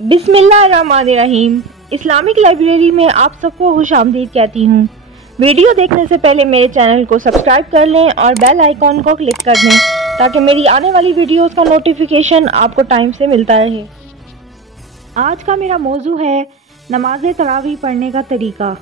بسم اللہ الرحمن الرحیم۔ اسلامک لائبریری میں آپ سب کو خوش آمدید کہتی ہوں۔ ویڈیو دیکھنے سے پہلے میرے چینل کو سبسکرائب کر لیں اور بیل آئیکن کو کلک کر دیں تاکہ میری آنے والی ویڈیوز کا نوٹیفیکیشن آپ کو ٹائم سے ملتا رہے۔ آج کا میرا موضوع ہے نماز تراویح پڑھنے کا طریقہ۔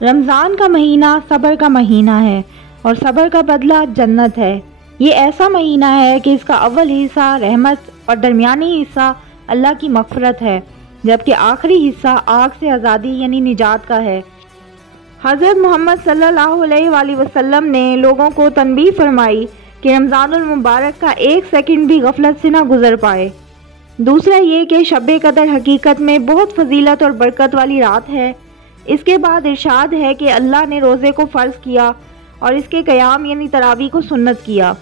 رمضان کا مہینہ صبر کا مہینہ ہے اور صبر کا بدلہ جنت ہے۔ یہ ایسا مہینہ ہے کہ اس کا اول حصہ رحمت اور درمیانی حصہ اللہ کی مغفرت ہے، جبکہ آخری حصہ آگ سے آزادی یعنی نجات کا ہے۔ حضرت محمد صلی اللہ علیہ وآلہ وسلم نے لوگوں کو تنبیہ فرمائی کہ رمضان المبارک کا ایک سیکنڈ بھی غفلت سے نہ گزر پائے۔ دوسرا یہ کہ شب قدر حقیقت میں بہت فضیلت اور برکت والی رات ہے۔ اس کے بعد ارشاد ہے کہ اللہ نے روزے کو فرض کیا اور اس کے قیام یعنی تراویح کو سنت کیا۔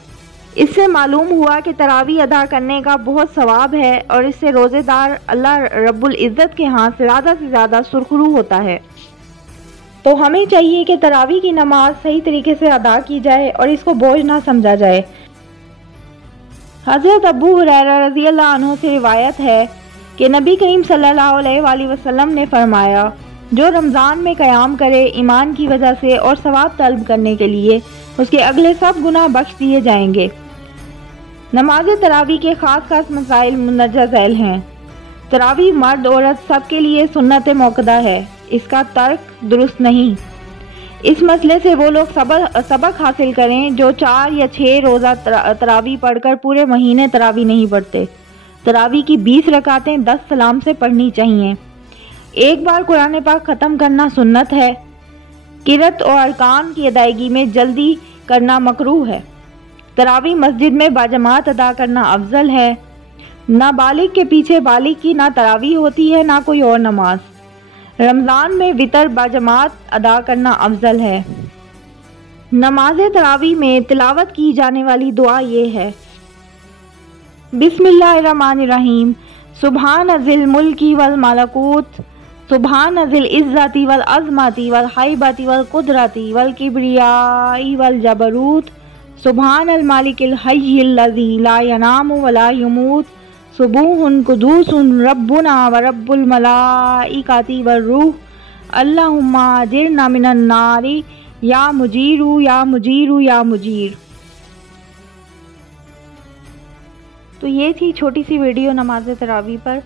اس سے معلوم ہوا کہ تراویح ادا کرنے کا بہت ثواب ہے اور اس سے روزے دار اللہ رب العزت کے ہاں زیادہ سے زیادہ سرخرو ہوتا ہے۔ تو ہمیں چاہیے کہ تراویح کی نماز صحیح طریقے سے ادا کی جائے اور اس کو بوجھ نہ سمجھا جائے۔ حضرت ابو ہریرہ رضی اللہ عنہ سے روایت ہے کہ نبی کریم صلی اللہ علیہ وآلہ وسلم نے فرمایا، جو رمضان میں قیام کرے ایمان کی وجہ سے اور ثواب طلب کرنے کے لیے، اس کے اگلے سب گناہ بخش دیے جائیں گے۔ نماز تراویح کے خاص خاص مسائل مندرجہ ذیل ہیں۔ تراویح مرد عورت سب کے لیے سنت موقدہ ہے، اس کا ترک درست نہیں۔ اس مسئلے سے وہ لوگ سبق حاصل کریں جو 4 یا 6 روزہ تراویح پڑھ کر پورے مہینے تراویح نہیں پڑھتے۔ تراویح کی 20 رکعتیں 10 سلام سے پڑھنی چاہیے۔ ایک بار قرآن پاک ختم کرنا سنت ہے۔ قرات اور ارکان کی ادائیگی میں جلدی کرنا مکروہ ہے۔ تراویح مسجد میں باجماعت ادا کرنا افضل ہے۔ نابالغ کے پیچھے بالغ کی نہ تراویح ہوتی ہے نہ کوئی اور نماز۔ رمضان میں وتر باجماعت ادا کرنا افضل ہے۔ نماز تراویح میں تلاوت کی جانے والی دعا یہ ہے: بسم اللہ الرحمن الرحیم، سبحان ذی الملک والملکوت، سبحان ذی العزت والعظمت والہیبت والقدرت والکبریاء والجبروت، سبحان الملک الحی الذی لا ینام ولا یموت، سبوح قدوس ربنا ورب الملائکۃ والروح، اللہم اجرنا من النار یا مجیر یا مجیر یا مجیر۔ تو یہ تھی چھوٹی سی ویڈیو نماز تراویح پر۔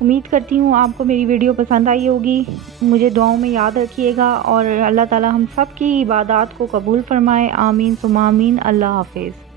امید کرتی ہوں آپ کو میری ویڈیو پسند آئی ہوگی۔ مجھے دعاؤں میں یاد رکھیے گا اور اللہ تعالی ہم سب کی عبادات کو قبول فرمائے۔ آمین ثم آمین۔ اللہ حافظ۔